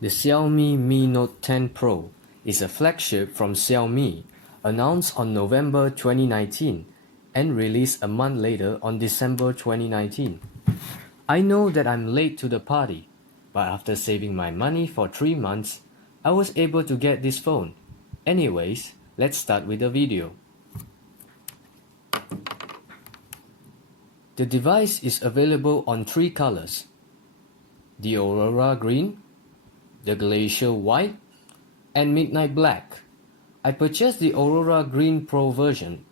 The Xiaomi Mi Note 10 Pro is a flagship from Xiaomi, announced on November 2019 and released a month later on December 2019. I know that I'm late to the party, but after saving my money for 3 months, I was able to get this phone. Anyways, let's start with the video. The device is available on 3 colors: the Aurora Green, the Glacier White, and Midnight Black. I purchased the Aurora Green Pro version,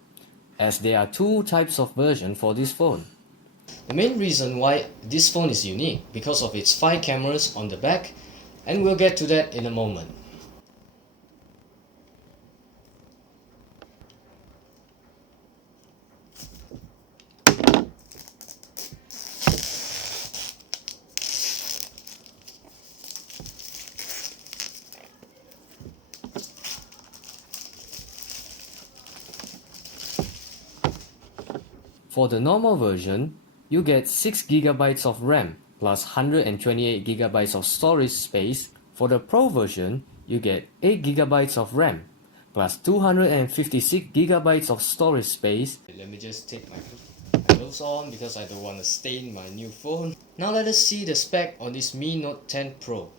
as there are 2 types of version for this phone. The main reason why this phone is unique because of its 5 cameras on the back, and we'll get to that in a moment. For the normal version, you get 6GB of RAM plus 128GB of storage space. For the Pro version, you get 8GB of RAM plus 256GB of storage space. Let me just take my gloves on because I don't want to stain my new phone. Now let us see the spec on this Mi Note 10 Pro.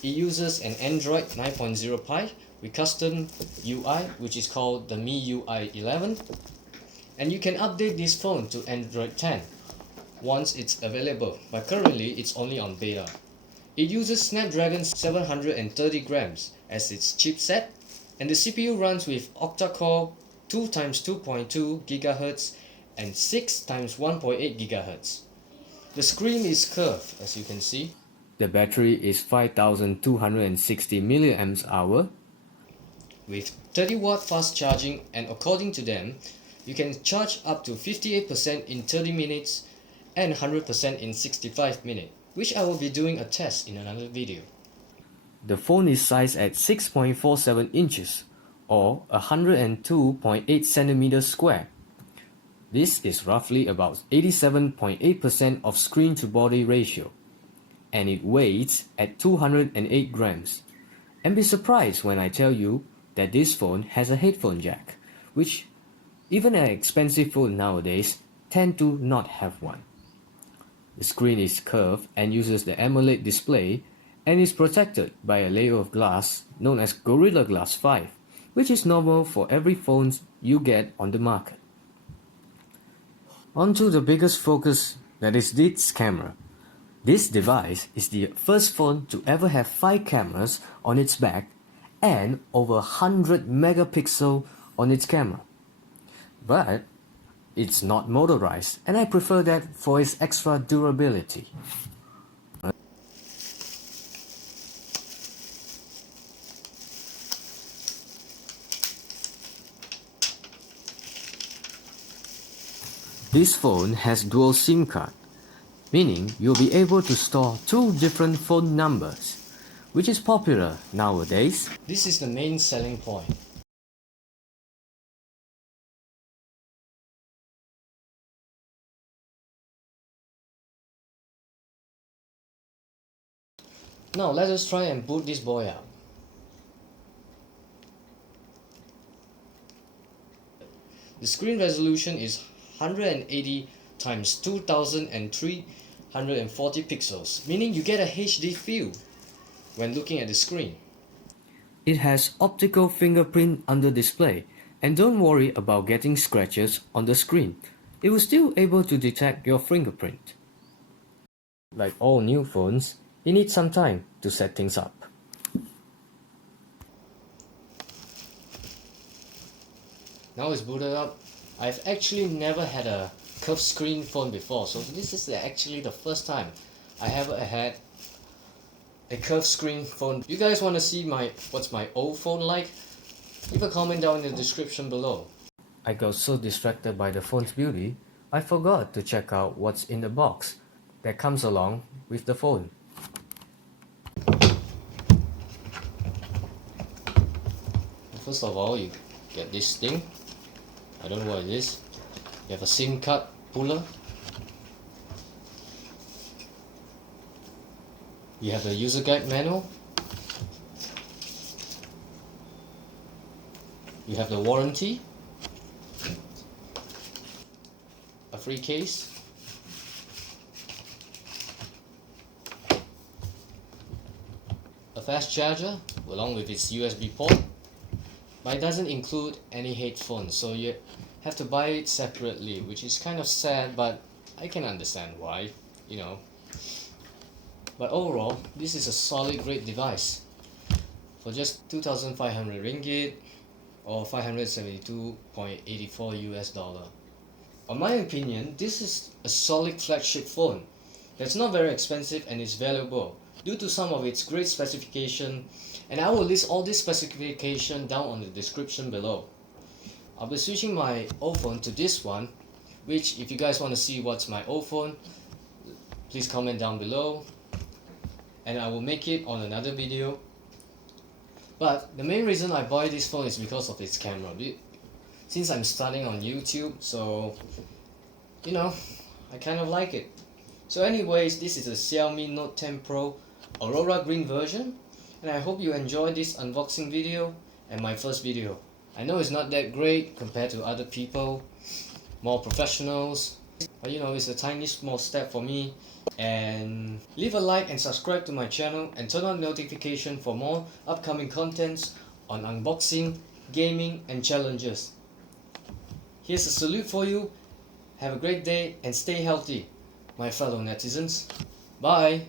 It uses an Android 9.0 Pie with custom UI, which is called the MIUI 11. And you can update this phone to Android 10 once it's available, but currently it's only on beta. It uses Snapdragon 730 grams as its chipset, and the CPU runs with octa-core 2x2.2 GHz and 6x1.8 GHz. The screen is curved, as you can see. The battery is 5260 mAh with 30-watt fast charging, and according to them, you can charge up to 58% in 30 minutes and 100% in 65 minutes, which I will be doing a test in another video. The phone is sized at 6.47 inches or 102.8 centimeters square. This is roughly about 87.8% of screen to body ratio, and it weighs at 208 grams. And be surprised when I tell you that this phone has a headphone jack, which even an expensive phone nowadays tend to not have one. The screen is curved and uses the AMOLED display and is protected by a layer of glass known as Gorilla Glass 5, which is normal for every phone you get on the market. On to the biggest focus, that is its camera. This device is the first phone to ever have 5 cameras on its back and over 100 megapixels on its camera. But it's not motorized, and I prefer that for its extra durability. This phone has dual SIM card, meaning you'll be able to store 2 different phone numbers, which is popular nowadays. This is the main selling point. Now let us try and boot this boy up. The screen resolution is 180 x 2340 pixels, meaning you get a HD feel when looking at the screen. It has optical fingerprint under display, and don't worry about getting scratches on the screen. It will still able to detect your fingerprint. Like all new phones, it needs some time to set things up. Now it's booted up. I've actually never had a curved screen phone before, so this is actually the first time I ever had a curved screen phone. You guys want to see what's my old phone like? Leave a comment down in the description below. I got so distracted by the phone's beauty, I forgot to check out what's in the box that comes along with the phone. First of all, you get this thing. I don't know what it is. You have a SIM card puller. You have the user guide manual. You have the warranty, a free case, a fast charger along with its USB port, but it doesn't include any headphones, so you have to buy it separately, which is kind of sad, but I can understand why, you know. But overall, this is a solid, great device for just 2,500 ringgit or 572.84 US dollar. In my opinion, this is a solid flagship phone that's not very expensive and is valuable due to some of its great specification, and I will list all this specification down on the description below. I'll be switching my old phone to this one, which if you guys want to see what's my old phone, please comment down below and I will make it on another video. But the main reason I buy this phone is because of its camera. Since I'm starting on YouTube, so you know, I kind of like it. So anyways, this is a Xiaomi Note 10 Pro Aurora green version, and I hope you enjoyed this unboxing video and my first video. I know it's not that great compared to other people, more professionals, but you know, it's a tiny small step for me. And leave a like and subscribe to my channel and turn on notification for more upcoming contents on unboxing, gaming and challenges. Here's a salute for you. Have a great day and stay healthy, my fellow netizens. Bye.